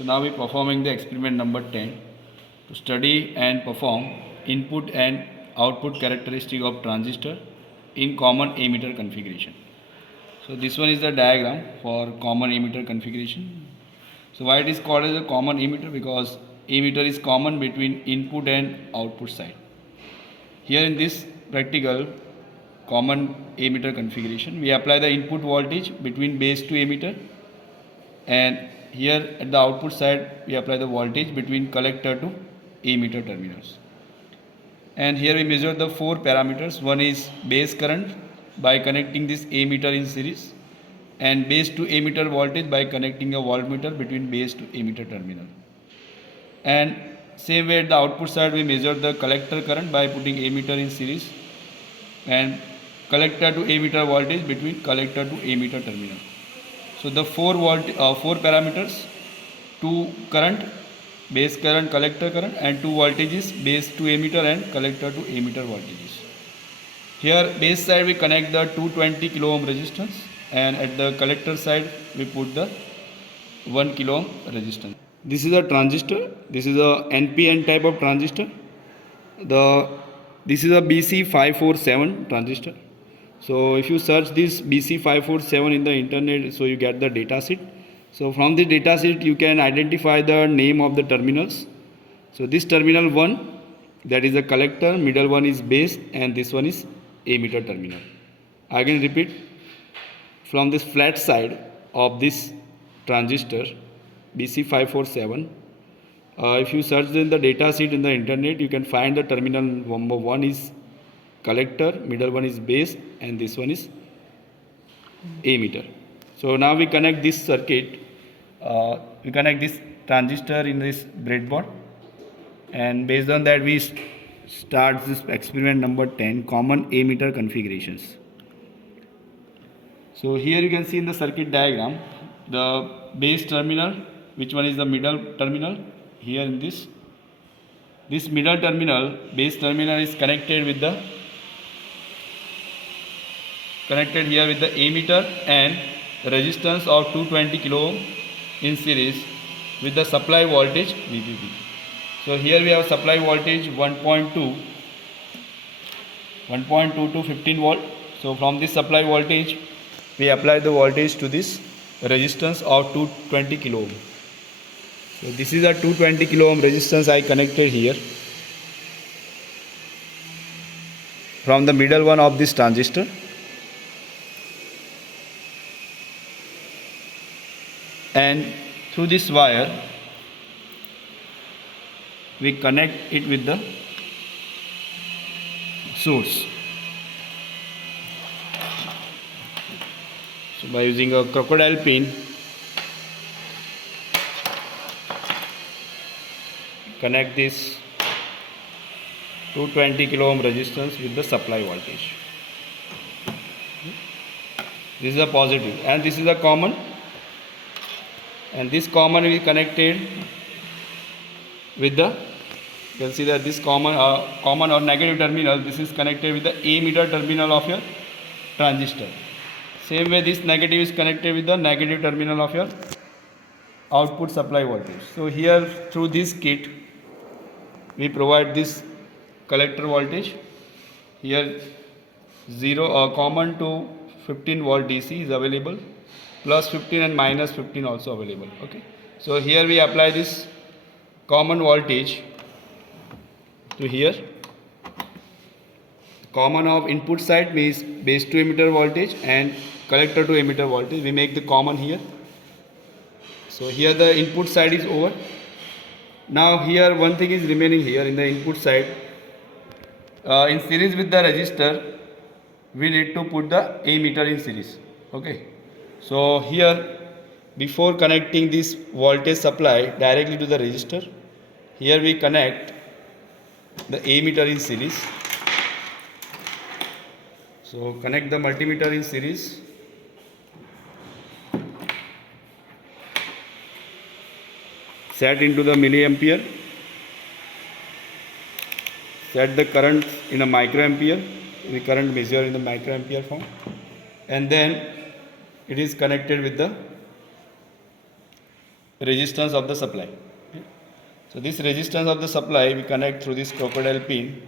So now we performing the experiment number 10 to study and perform input and output characteristic of transistor in common emitter configuration. So this one is the diagram for common emitter configuration. So why it is called as a common emitter? Because emitter is common between input and output side. Here in this practical common emitter configuration, we apply the input voltage between base to emitter, and here at the output side we apply the voltage between collector to emitter terminals. And here we measure the four parameters. One is base current by connecting this emitter in series, and base to emitter voltage by connecting a voltmeter between base to emitter terminal. And same way at the output side we measure the collector current by putting emitter in series and collector to emitter voltage between collector to emitter terminal. So the four parameters: two current, base current, collector current, and two voltages, base to emitter and collector to emitter voltages. Here base side we connect the 220 kilo ohm resistance, and at the collector side we put the 1 kilo ohm resistance. This is a transistor. This is a NPN type of transistor. This is a BC547 transistor. So if you search this BC547 in the internet, so you get the data sheet. So from the data sheet you can identify the name of the terminals. So this terminal 1, that is the collector, middle one is base, and this one is emitter terminal. Again repeat, from this flat side of this transistor BC547, if you search in the data sheet in the internet, you can find the terminal number 1 is collector, middle one is base, and this one is emitter. So now we connect this circuit, we connect this transistor in this breadboard, and based on that we start this experiment number 10, common emitter configurations. So here you can see in the circuit diagram the base terminal, which one is the middle terminal. Here in this middle terminal, base terminal is connected here with the emitter and resistance of 220 kilo ohm in series with the supply voltage VBB. So here we have supply voltage 1.2 to 15 volt. So from this supply voltage we apply the voltage to this resistance of 220 kilo ohm. So this is a 220 kilo ohm resistance I connected here from the middle one of this transistor. And through this wire we connect it with the source. So by using a crocodile pin, connect this 220 kilo ohm resistance with the supply voltage. This is a positive, and this is a common, and this common is connected with the, you can see that this common or negative terminal, this is connected with the emitter terminal of your transistor. Same way this negative is connected with the negative terminal of your output supply voltage. So here through this kit we provide this collector voltage. Here 0 common to 15 volt DC is available, plus 15 and minus 15 also available. Okay, so here we apply this common voltage to here. Common of input side means base to emitter voltage and collector to emitter voltage. We make the common here. So here the input side is over. Now here one thing is remaining here in the input side. In series with the resistor we need to put the emitter in series. Okay, so here before connecting this voltage supply directly to the resistor, here we connect the emitter in series. So connect the multimeter in series. Set into the milliampere. Set the current in a microampere. We current measure in the microampere form. And then it is connected with the resistance of the supply. Okay. So this resistance of the supply we connect through this crocodile pin.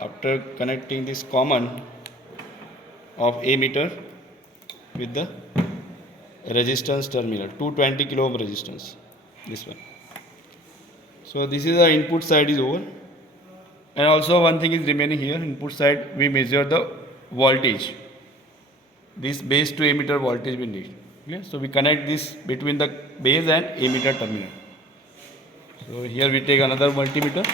After connecting this common of ammeter with the resistance terminal, 220 kilo ohm resistance, this one. So this is the input side is over, and also one thing is remaining here. Input side we measure the voltage, this base to ammeter voltage we need. Okay? So we connect this between the base and ammeter terminal. So here we take another multimeter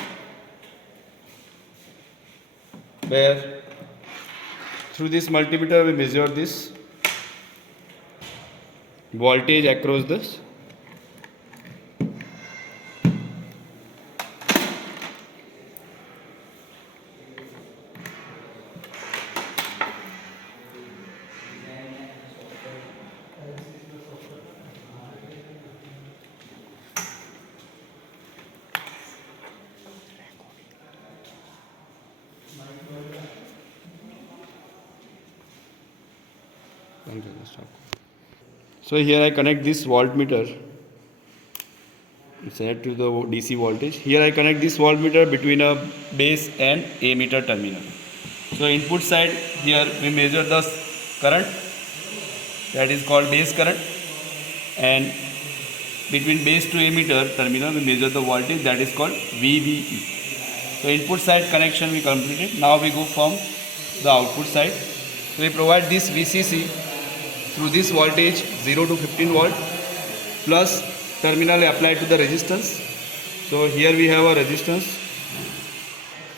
where through this multimeter we measure this voltage across this. So here I connect this voltmeter, set to the DC voltage. Here I connect this voltmeter between a base and ammeter terminal. So input side here we measure the current, that is called base current, and between base to ammeter terminal we measure the voltage, that is called VBE. So input side connection we completed. Now we go from the output side. So we provide this VCC through this voltage 0 to 15 volt plus terminal applied to the resistance. So here we have a resistance.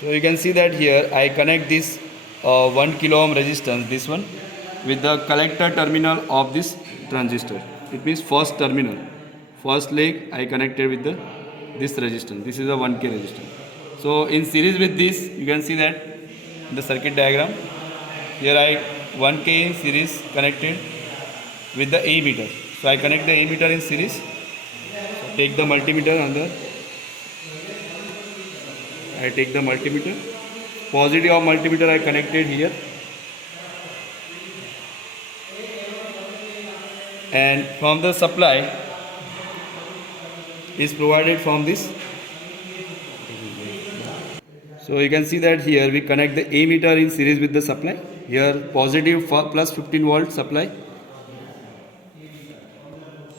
So you can see that here I connect this 1 kilo ohm resistance, this one, with the collector terminal of this transistor. It means first terminal, first leg I connected with this resistance. This is a 1K resistance. So in series with this, you can see that in the circuit diagram, here I 1K in series connected with the ammeter. So I connect the ammeter in series. So take the multimeter under. I take the multimeter. Positive of multimeter I connected here. And from the supply is provided from this. So you can see that here we connect the ammeter in series with the supply. Here positive for plus 15 volt supply.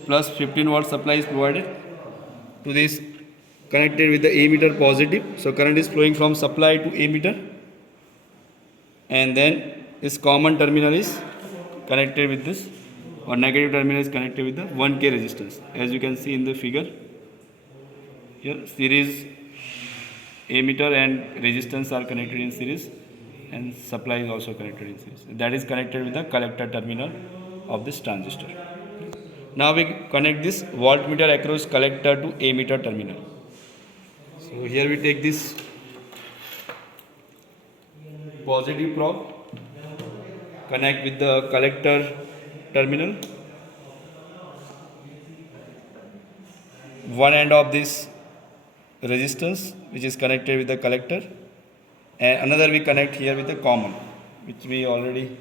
Plus 15 volt supply is provided to this, connected with the ammeter positive. So current is flowing from supply to ammeter, and then this common terminal is connected with this, or negative terminal is connected with the 1K resistance. As you can see in the figure here, series ammeter and resistance are connected in series, and supply is also connected in series. That is connected with the collector terminal of this transistor. Now we connect this voltmeter across collector to ammeter terminal. So here we take this positive probe, connect with the collector terminal. One end of this resistance which is connected with the collector, and another we connect here with the common, which we already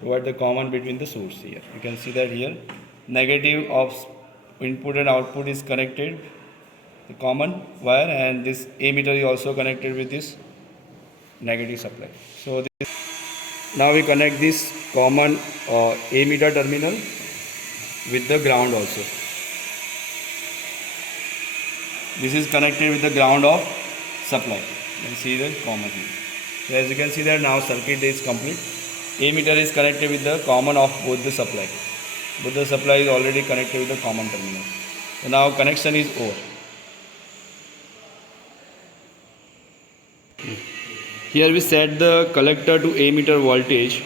provide the common between the source here. You can see that here negative of input and output is connected, the common wire, and this ammeter is also connected with this negative supply. So this, now we connect this common ammeter terminal with the ground also. This is connected with the ground of supply. You can see the common here. So as you can see that now circuit is complete. Ammeter is connected with the common of both the supply. Both the supply is already connected with the common terminal. So now connection is over. Here we set the collector to ammeter voltage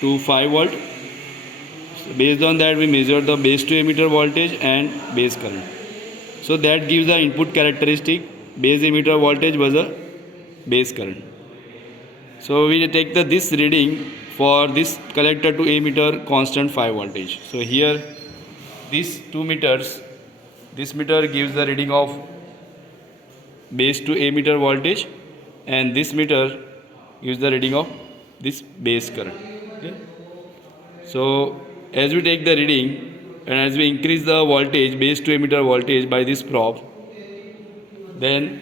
to 5 volt. So based on that we measure the base to ammeter voltage and base current. So that gives the input characteristic. Base emitter voltage was a base current. So we take this reading for this collector to ammeter constant 5 voltage. So here these 2 meters, this meter gives the reading of base to ammeter voltage, and this meter gives the reading of this base current. Okay. So as we take the reading, and as we increase the voltage, base to emitter voltage by this probe, then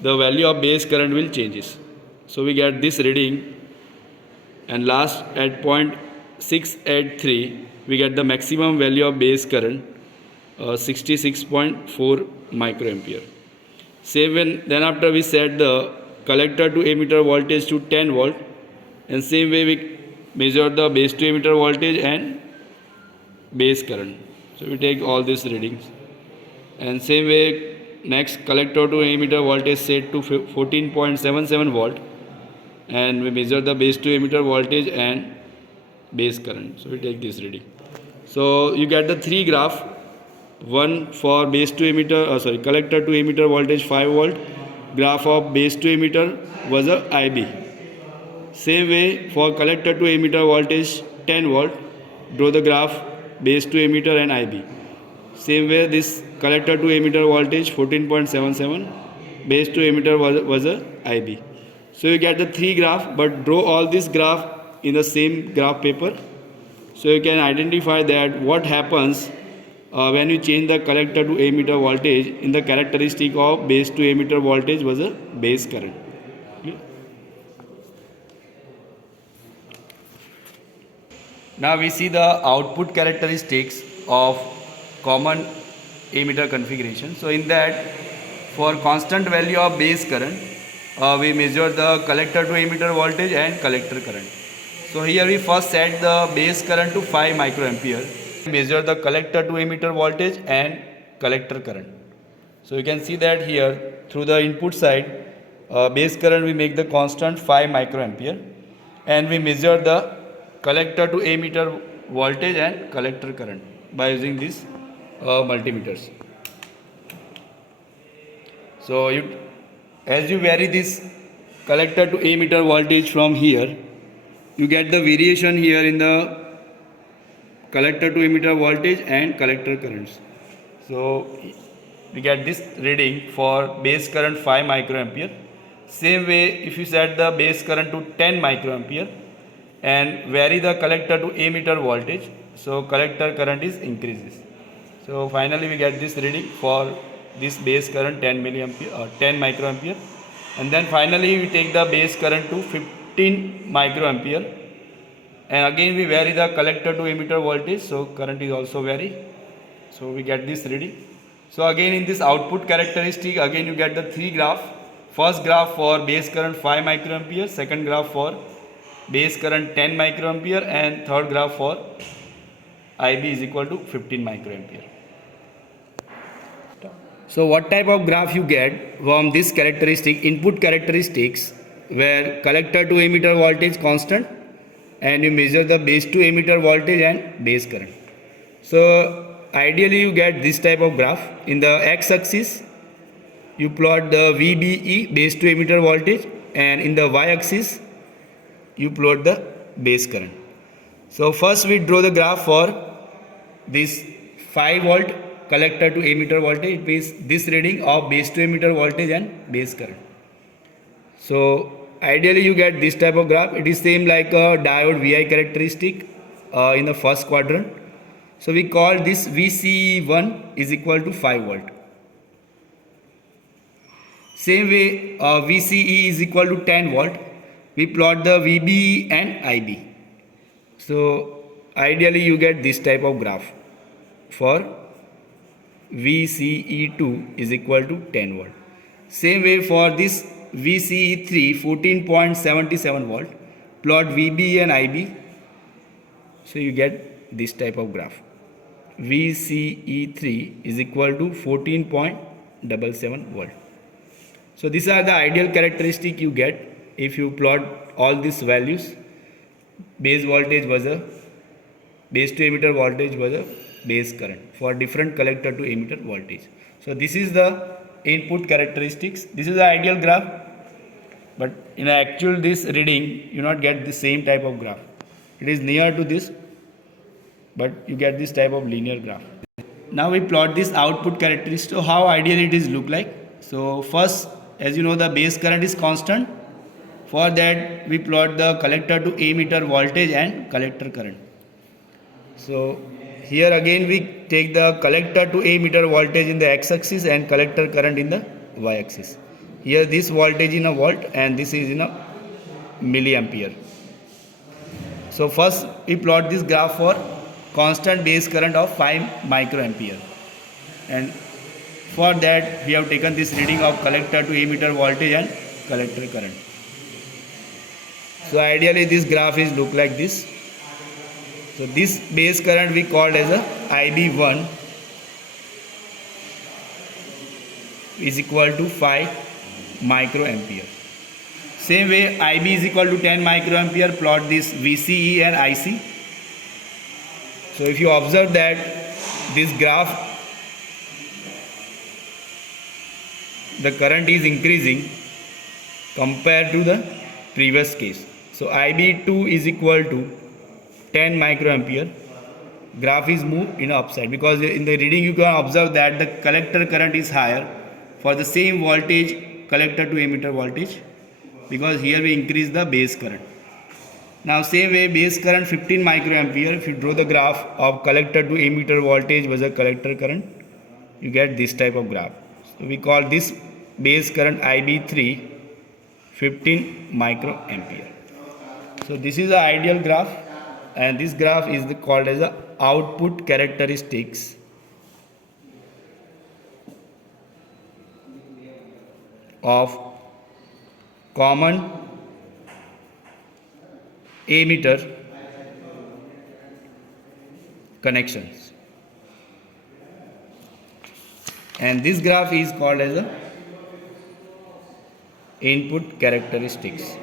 the value of base current will changes. So we get this reading, and last at 0.683 we get the maximum value of base current, 66.4 microampere. Same when then after we set the collector to emitter voltage to 10 volt, and same way we measure the base to emitter voltage and base current. So we take all these readings, and same way next collector to emitter voltage set to 14.77 volt, and we measure the base to emitter voltage and base current. So we take this reading. So you get the three graph, one for base to emitter, collector to emitter voltage 5 volt, graph of base to emitter was a IB. Same way for collector to emitter voltage 10 volt, draw the graph base to emitter and IB. Same way this collector to emitter voltage 14.77, base to emitter was a IB. So you get the three graph, but draw all this graph in the same graph paper, so you can identify that what happens when you change the collector to emitter voltage in the characteristic of base to emitter voltage was a base current. Now we see the output characteristics of common emitter configuration. So in that, for constant value of base current, we measure the collector to emitter voltage and collector current. So here we first set the base current to 5 microampere. Measure the collector to emitter voltage and collector current. So you can see that here through the input side, base current we make the constant 5 microampere, and we measure the collector to emitter voltage and collector current by using these multimeters. So as you vary this collector to emitter voltage from here, you get the variation here in the collector to emitter voltage and collector currents. So we get this reading for base current 5 microampere. Same way, if you set the base current to 10 microampere and vary the collector to emitter voltage, so collector current is increases. So finally we get this reading for this base current 10 microampere, and then finally we take the base current to 15 microampere, and again we vary the collector to emitter voltage, so current is also vary. So we get this reading. So again in this output characteristic, again you get the three graph. First graph for base current 5 microampere, second graph for base current 10 microampere, and third graph for IB is equal to 15 microampere. So what type of graph you get from this characteristic, input characteristics, where collector to emitter voltage constant, and you measure the base to emitter voltage and base current. So ideally you get this type of graph. In the x-axis you plot the VBE, base to emitter voltage, and in the y-axis you plot the base current. So first we draw the graph for this 5 volt collector to emitter voltage. It means this reading of base to emitter voltage and base current. So ideally you get this type of graph. It is same like a diode VI characteristic in the first quadrant. So we call this VCE1 is equal to 5 volt. Same way VCE is equal to 10 volt. We plot the VBE and IB. So ideally you get this type of graph for VCE2 is equal to 10 volt. Same way for this VCE3 14.77 volt, plot VBE and IB. So you get this type of graph. VCE3 is equal to 14.77 volt. So these are the ideal characteristic you get if you plot all these values. Base voltage was a base to emitter voltage was a base current for different collector to emitter voltage. So this is the input characteristics. This is the ideal graph, but in actual this reading you not get the same type of graph. It is near to this, but you get this type of linear graph. Now we plot this output characteristic. So how ideally it is look like. So first, as you know, the base current is constant. For that we plot the collector to emitter voltage and collector current. So here again we take the collector to ammeter voltage in the x-axis and collector current in the y-axis. Here this voltage in a volt and this is in a milliampere. So first we plot this graph for constant base current of 5 microampere, and for that we have taken this reading of collector to ammeter voltage and collector current. So ideally this graph is look like this. So this base current we called as a IB1 is equal to 5 microampere. Same way IB is equal to 10 microampere, plot this VCE and IC. So if you observe that this graph, the current is increasing compared to the previous case. So IB2 is equal to 10 microampere. Graph is moved in upside because in the reading you can observe that the collector current is higher for the same voltage collector to ammeter voltage, because here we increase the base current. Now same way base current 15 microampere, if you draw the graph of collector to ammeter voltage versus collector current, you get this type of graph. So we call this base current IB3 15 microampere. So this is the ideal graph, and this graph is called as the output characteristics of common ammeter connections, and this graph is called as the input characteristics.